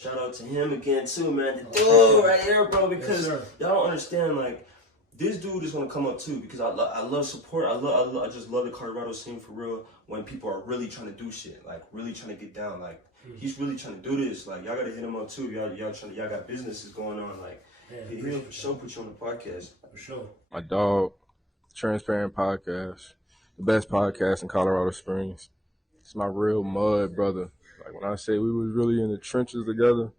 Shout out to him again too, man. Oh, right here, bro, because y'all don't understand, like, this dude is gonna come up too, because I love support. I just love the Colorado scene for real. When people are really trying to do shit, like really trying to get down, like he's really trying to do this. Like y'all gotta hit him up too. Y'all got businesses going on. Like he'll for sure put you on the podcast for sure. My dog, Transparent Podcast, the best podcast in Colorado Springs. It's my real mud brother. Like when I say we was really in the trenches together,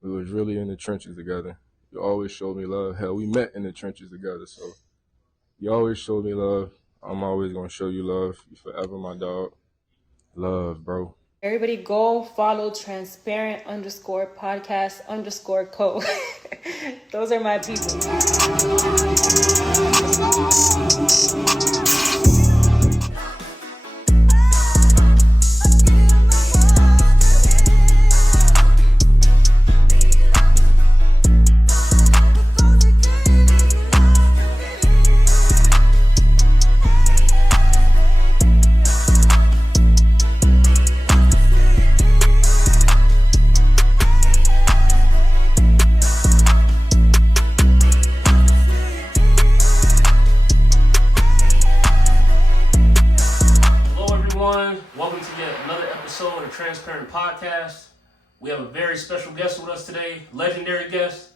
we was really in the trenches together. You always showed me love. Hell, we met in the trenches together, so you always showed me love. I'm always going to show you love. You forever my dog. Love, bro. Everybody go follow transparent_podcast_co. Those are my people. Welcome to yet another episode of the Transparent Podcast. We have a very special guest with us today, legendary guest.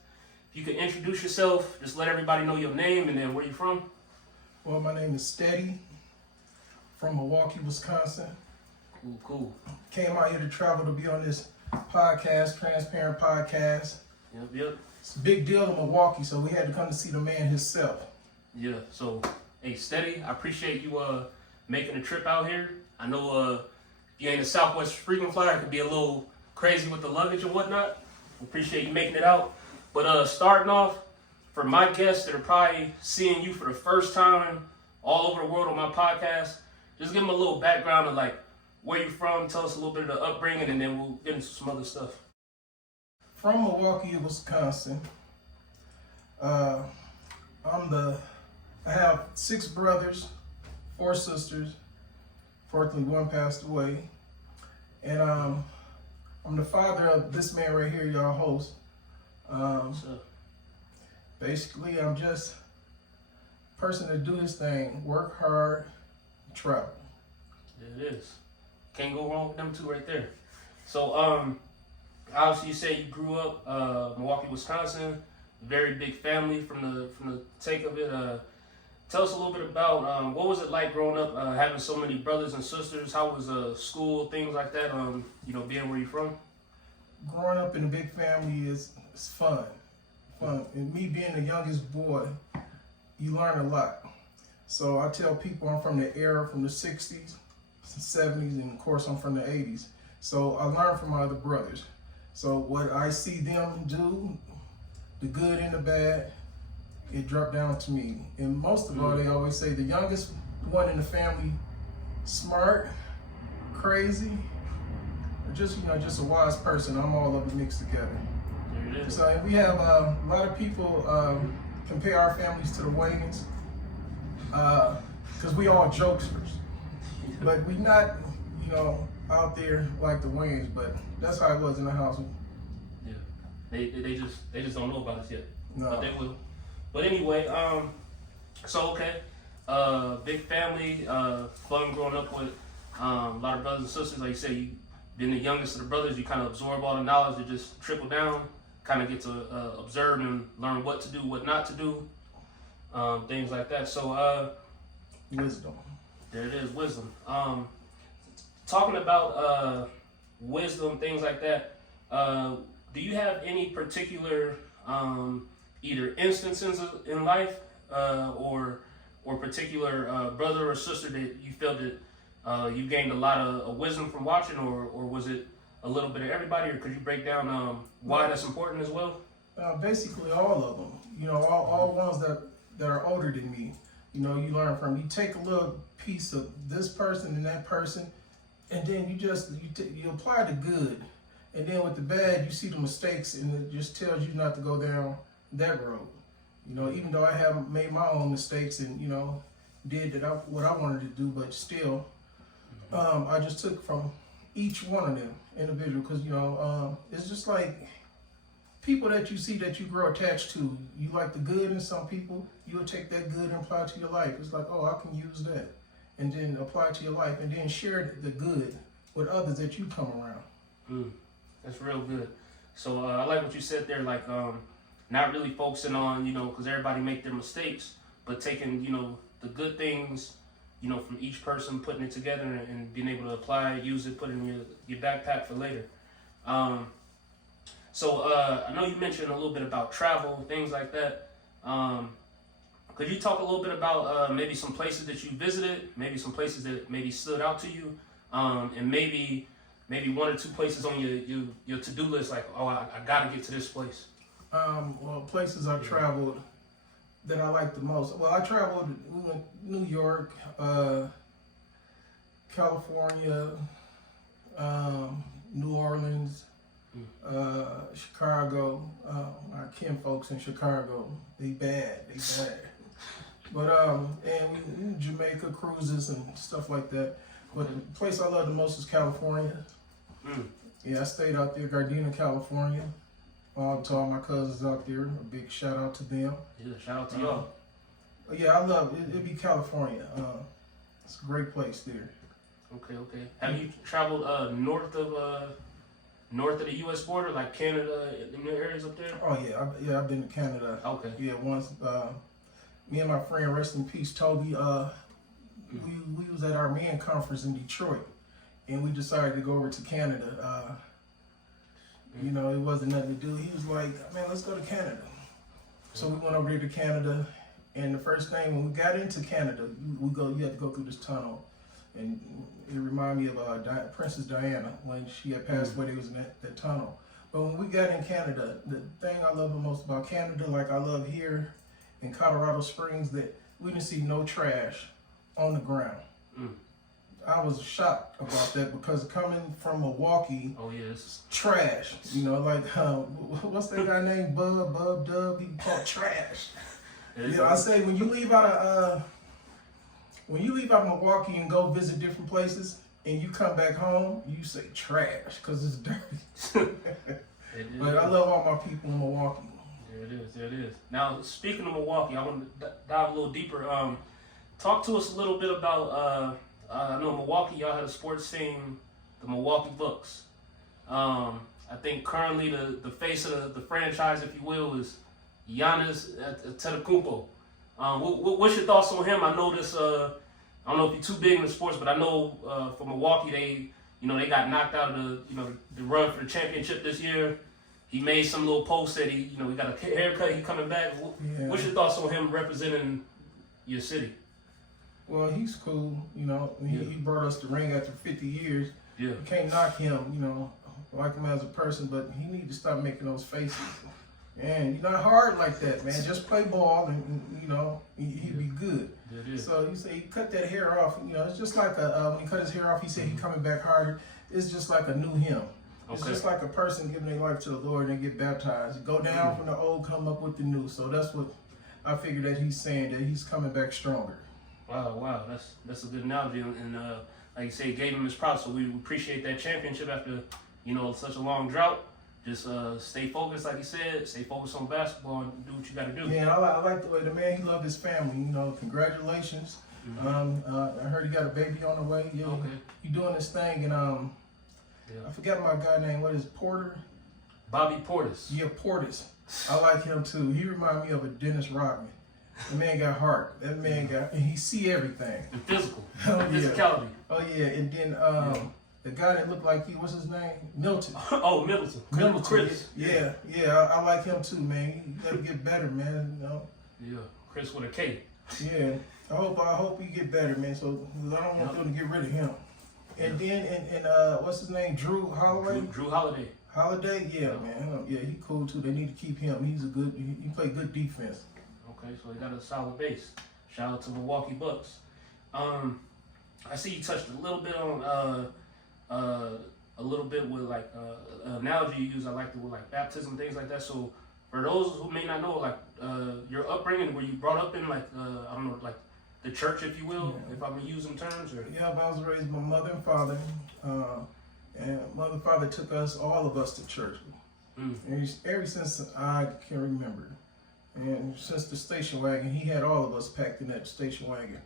If you could introduce yourself, just let everybody know your name and then where you're from. Well, my name is Steady, from Milwaukee, Wisconsin. Cool. Came out here to travel to be on this podcast, Transparent Podcast. Yep. It's a big deal in Milwaukee, so we had to come to see the man himself. Yeah, so, hey, Steady, I appreciate you making a trip out here. I know if you ain't a Southwest frequent flyer, it could be a little crazy with the luggage and whatnot. Appreciate you making it out. But starting off, for my guests that are probably seeing you for the first time all over the world on my podcast, just give them a little background of like where you're from, tell us a little bit of the upbringing, and then we'll get into some other stuff. From Milwaukee, Wisconsin. I have 6 brothers, 4 sisters. Fortunately, one passed away. And I'm the father of this man right here, y'all host. Basically, I'm just a person to do his thing, work hard, travel. There it is. Can't go wrong with them two right there. So, obviously, you say you grew up Milwaukee, Wisconsin. Very big family from the take of it. Tell us a little bit about what was it like growing up, having so many brothers and sisters. How was school, things like that? Being where you're from. Growing up in a big family is fun. And me being the youngest boy, you learn a lot. So I tell people I'm from the era from the 60s, 70s, and of course I'm from the 80s. So I learned from my other brothers. So what I see them do, the good and the bad, it dropped down to me. And most of all, they always say the youngest one in the family, smart, crazy, or just a wise person. I'm all of it mixed together. There it is. So we have a lot of people compare our families to the Wayans because we all jokesters. But we not, out there like the Wayans, but that's how it was in the house. Yeah. They just don't know about us yet. No. But they will. But anyway, big family, fun growing up with a lot of brothers and sisters. Like you say, you been the youngest of the brothers, you kind of absorb all the knowledge that just trickle down, kind of get to observe and learn what to do, what not to do, things like that. So, Wisdom. There it is, wisdom. Talking about wisdom, things like that, do you have any particular either instances in life or particular brother or sister that you felt that you gained a lot of wisdom from watching, or was it a little bit of everybody, or could you break down why that's important as well? Basically all of them. All ones that are older than me. You learn from. You take a little piece of this person and that person, and then you apply the good. And then with the bad, you see the mistakes, and it just tells you not to go down that road. Even though I have made my own mistakes and, did what I wanted to do, but still, I just took from each one of them individual, because it's just like people that you see that you grow attached to. You like the good in some people, you'll take that good and apply it to your life. It's like, oh, I can use that, and then apply it to your life, and then share the good with others that you come around. That's real good. So I like what you said there, like not really focusing on, because everybody make their mistakes, but taking, the good things, from each person, putting it together and being able to apply it, use it, put it in your backpack for later. So I know you mentioned a little bit about travel, things like that. Could you talk a little bit about maybe some places that you visited, maybe some places that maybe stood out to you, and maybe one or two places on your to-do list, like, oh, I got to get to this place? Well, places I traveled that I like the most. Well, I traveled, we went New York, California, New Orleans, Chicago. My kin folks in Chicago, they bad. But and we Jamaica cruises and stuff like that. But the place I love the most is California. Yeah, I stayed out there, Gardena, California. To all my cousins out there, a big shout out to them. Yeah, shout out to y'all. Yeah, I love it. It'd be California. It's a great place there. Okay. Have you traveled north of the U.S. border, like Canada, in the areas up there? Oh yeah, I've been to Canada. Okay. Yeah, once. Me and my friend, rest in peace, Toby. We was at our men conference in Detroit, and we decided to go over to Canada. It wasn't nothing to do. He was like, man, let's go to Canada. So we went over there to Canada, and the first thing, when we got into Canada, you had to go through this tunnel. And it reminded me of Princess Diana. When she had passed away, they was in that tunnel. But when we got in Canada, the thing I love the most about Canada, like I love here in Colorado Springs, that we didn't see no trash on the ground. I was shocked about that, because coming from Milwaukee, yes, trash. What's that guy named Bub Dub? He called trash. I say when you leave out of Milwaukee and go visit different places, and you come back home, you say trash because it's dirty. But I love all my people in Milwaukee. There it is. Now, speaking of Milwaukee, I want to dive a little deeper. Talk to us a little bit about. I know Milwaukee, y'all had a sports team, the Milwaukee Bucks. I think currently the face of the franchise, if you will, is Giannis Antetokounmpo. What's your thoughts on him? I know this. I don't know if you're too big in the sports, but I know for Milwaukee, they got knocked out of the run for the championship this year. He made some little post that he got a haircut. He coming back. Yeah. What's your thoughts on him representing your city? Well, he's cool. He brought us the ring after 50 years. Yeah. You can't knock him. Like him as a person, but he needs to stop making those faces. Man, you're not hard like that, man. Just play ball, and he'd be good. So you say he cut that hair off. It's just like when he cut his hair off, he said he coming back harder. It's just like a new him. It's just like a person giving their life to the Lord and get baptized. Go down from the old, come up with the new. So that's what I figured that he's saying, that he's coming back stronger. Wow, that's a good analogy, and like you say, gave him his props. So we appreciate that championship after such a long drought. Just stay focused, like you said. Stay focused on basketball and do what you got to do. Yeah, I like the way the man, he loved his family. Congratulations. I heard he got a baby on the way. Yeah, he doing this thing, and I forgot my guy name. What is it, Porter? Bobby Portis. Yeah, Portis. I like him too. He remind me of a Dennis Rodman. The man got heart. That man he see everything. And physical. Physicality. Oh yeah, and then the guy that looked like what's his name? Milton. Oh, Middleton. Chris. Yeah, I like him too, man. You gotta get better, man. Yeah, Chris with a K. Yeah, I hope he get better, man. So I don't want them to get rid of him. And then and what's his name? Drew Holiday. Drew Holiday. Holiday, yeah, man. Yeah, he cool too. They need to keep him. He play good defense. Okay, so he got a solid base. Shout out to Milwaukee Bucks. I see you touched a little bit on a little bit with like analogy you use. I like it with like baptism, things like that. So for those who may not know, like your upbringing, were you brought up in like I don't know, like the church, if you will, if I'm using terms, or? Yeah, I was raised by my mother and father. And mother and father took all of us to church. Ever since I can remember. And since the station wagon, he had all of us packed in that station wagon.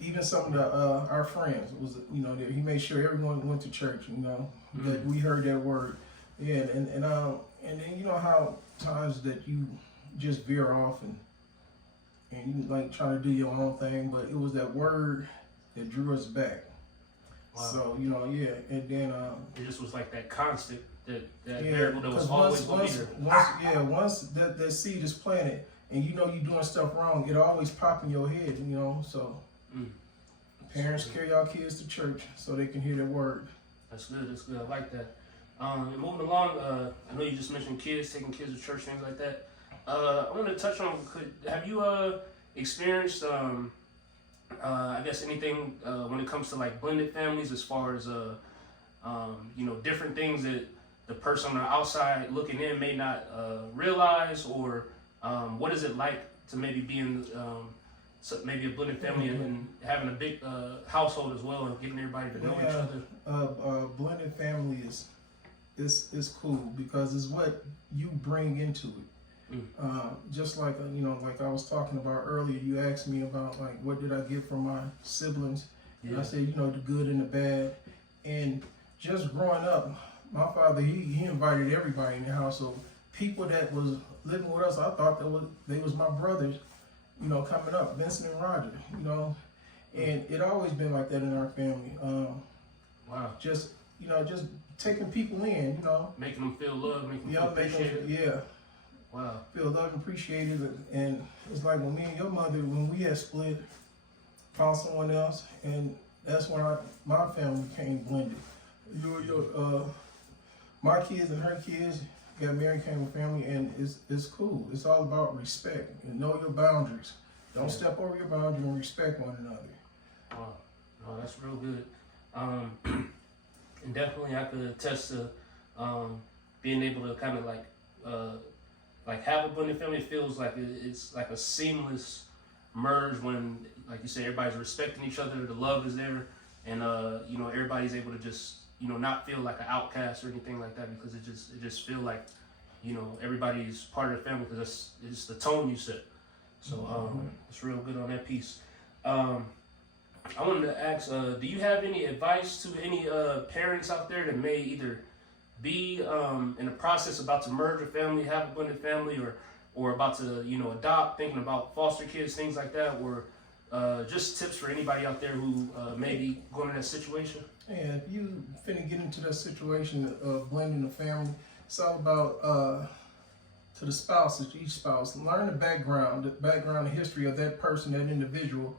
Even some of our friends was, he made sure everyone went to church, that we heard that word. Yeah, and then you know how times that you just veer off and you like trying to do your own thing, but it was that word that drew us back. Wow. So and then it just was like that constant, that variable that was always going to be there. Once that seed is planted, and you're doing stuff wrong, it always pop in your head, So parents carry our kids to church so they can hear the word. That's good. That's good. I like that. And moving along, I know you just mentioned kids, taking kids to church, things like that. I want to touch on, have you experienced, I guess, anything when it comes to like blended families, as far as, different things that the person on the outside looking in may not realize, or what is it like to maybe be in maybe a blended family and having a big household as well, and getting everybody to know each other? Blended family is cool because it's what you bring into it. Just like like I was talking about earlier, you asked me about like what did I get from my siblings. And I said the good and the bad. And just growing up, my father he invited everybody in the house. So people that was living with us, I thought they was my brothers, coming up, Vincent and Roger, and it always been like that in our family. Wow. Just taking people in, making them feel loved, making them feel appreciated. Wow. Feel loved and appreciated, and it's like when me and your mother, when we had split, found someone else, and that's when my family became blended. My kids and her kids got married, came with family, and it's cool. It's all about respect and know your boundaries. Don't step over your boundary and respect one another. Wow, no, that's real good. And definitely I could attest to being able to kind of like have a blended family. It feels like it's like a seamless merge when, like you said, everybody's respecting each other, the love is there, and everybody's able to just not feel like an outcast or anything like that, because it just feel like everybody's part of the family, because it's the tone you set. So it's real good on that piece. I wanted to ask, do you have any advice to any parents out there that may either be in the process about to merge a family, have a blended family, or about to adopt, thinking about foster kids, things like that, or just tips for anybody out there who may be going in that situation? Yeah, if you finna get into that situation of blending the family, it's all about to the spouses, each spouse, learn the background and history of that person, that individual,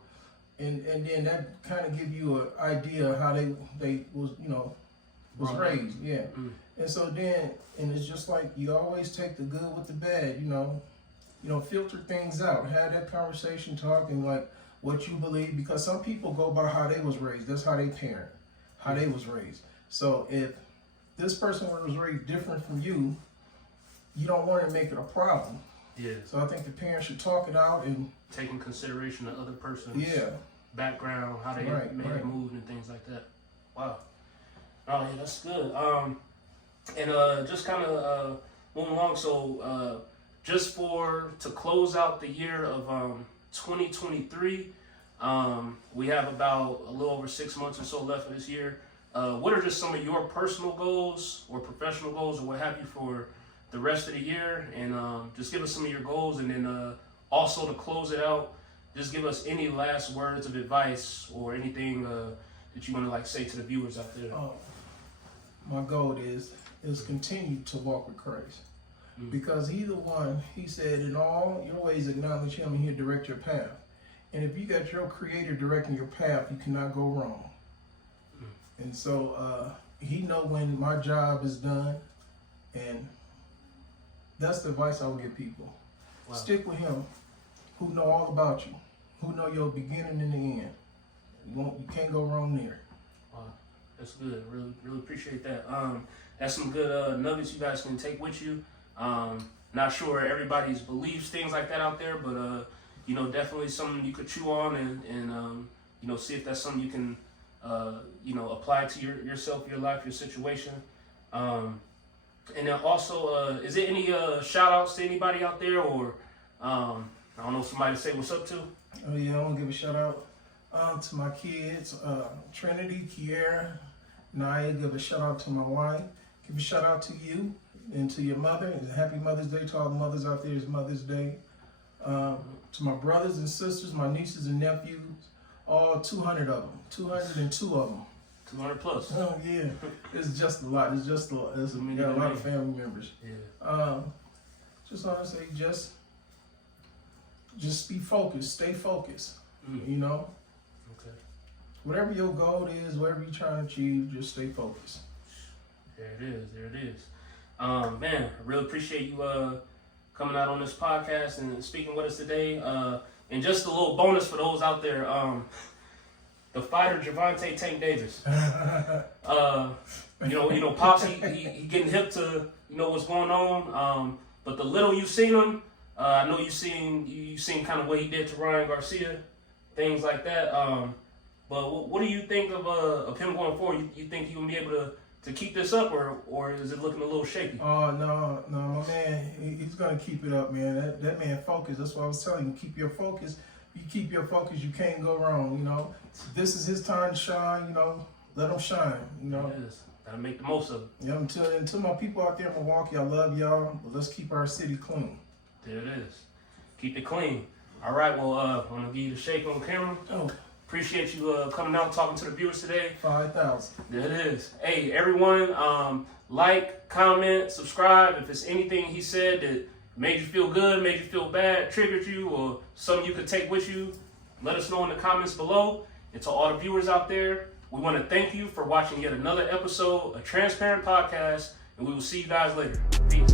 and then that kind of give you an idea of how they was raised. Yeah. And so then, and it's just like you always take the good with the bad, filter things out, have that conversation, talking like what you believe, because some people go by how they was raised. That's how they parent, how they was raised. So if this person was raised different from you, you don't want to make it a problem. Yeah. So I think the parents should talk it out and take in consideration the other person's background, how they may have moved and things like that. Wow. Oh yeah, that's good. And just kind of moving along. So just to close out the year of 2023, we have about a little over 6 months or so left of this year. What are just some of your personal goals or professional goals or what have you for the rest of the year? And just give us some of your goals, and then also to close it out, just give us any last words of advice or anything that you want to say to the viewers out there. My goal is continue to walk with Christ. Because he's the one, he said, in all your ways acknowledge him and he'll direct your path. And if you got your creator directing your path, you cannot go wrong. And so he know when my job is done, and that's the advice I would give people. Wow. Stick with him, who know all about you, who know your beginning and the end. You can't go wrong there. Wow, that's good. Really, really appreciate that. That's some good nuggets you guys can take with you. Not sure everybody's believes things like that out there, but definitely something you could chew on and see if that's something you can apply to yourself, your life, your situation. And then also, is there any shout outs to anybody out there, or I don't know, somebody to say what's up to? Oh yeah, I want to give a shout out to my kids, Trinity, Kiera, Naya. Give a shout out to my wife. Give a shout out to you and to your mother. And happy Mother's Day to all the mothers out there. It's Mother's Day. To my brothers and sisters, my nieces and nephews, all 200 of them, 202 of them. 200 plus. Oh yeah, it's just a lot. It's just a lot. We got a lot of family members. Yeah. Just want to say, just be focused, stay focused. You know. Okay. Whatever your goal is, whatever you're trying to achieve, just stay focused. There it is. Man, I really appreciate you coming out on this podcast and speaking with us today. And just a little bonus for those out there, the fighter Gervonta Tank Davis. Pops, he getting hip to what's going on. But the little you've seen him, I know you seen kind of what he did to Ryan Garcia, things like that. But what do you think of him going forward? You think he will be able to keep this up, or is it looking a little shaky? Oh no, my man, he's gonna keep it up, man. That man focused. That's what I was telling you. Keep your focus. You keep your focus. You can't go wrong. This is his time to shine. Let him shine. It is. Gotta make the most of it. Yeah. Until my people out there in Milwaukee, I love y'all. But let's keep our city clean. There it is. Keep it clean. All right. Well, I'm gonna give you the shake on camera. Oh. Appreciate you coming out and talking to the viewers today. 5,000. There it is. Hey, everyone, like, comment, subscribe. If it's anything he said that made you feel good, made you feel bad, triggered you, or something you could take with you, let us know in the comments below. And to all the viewers out there, we want to thank you for watching yet another episode of Transparent Podcast, and we will see you guys later. Peace.